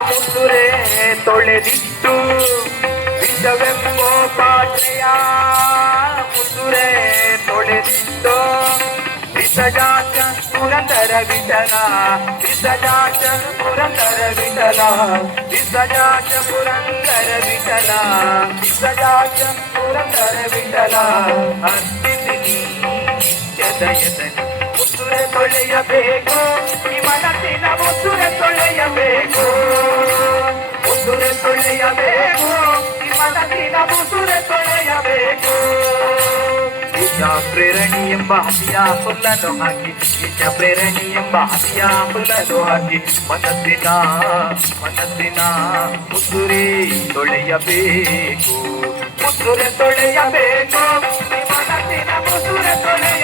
ಮುಸುರೆ ತೊಳೆದಿಟ್ಟು ವಿಷವೆಂಬೋ ಪಾತ್ರೆಯ ಮುಸುರೆ ತೊಳೆದಿಟ್ಟು ವಿಸಜಾಚ ಪುರಂದರ ವಿಠಲ ವಿಸಜಾಚ ಪುರಂದರ ವಿಠಲ ವಿಸಜಾಚ ಪುರಂದರ ವಿಠಲ ವಿಸಜಾಚ ಪುರಂದರ ವಿಠಲ ಅರ್ಪಿಸಿನಿ ನಿತ್ಯದಯದಲ್ಲಿ ಮುಸುರೆ ತೊಳೆಯಬೇಕು ಈ ಮನಸ್ಸಿನ ಮುಸುರೆ ತೊಳೆಯಬೇಕು ಮುಸುರೆ ತೊಳೆಯಬೇಕು ಈ ಮನಸ್ಸಿನ ಮುಸುರೆ ತೊಳೆಯಬೇಕು ವಿಷ ಪ್ರೇರಣಿ ಎಂಬ ಹಸಿಯ ಹುಲ್ಲನ್ನು ಹಾಕಿ ವಿಷ ಪ್ರೇರಣಿ ಎಂಬ ಹಸಿಯ ಹುಲ್ಲನ್ನು ಹಾಕಿ ಮನಸ್ಸಿನ ಮುಸುರೆ ತೊಳೆಯಬೇಕು ಮುಸುರೆ ತೊಳೆಯಬೇಕು ಈ ಮನಸ್ಸಿನ ಮುಸುರೆ ತೊಳೆಯ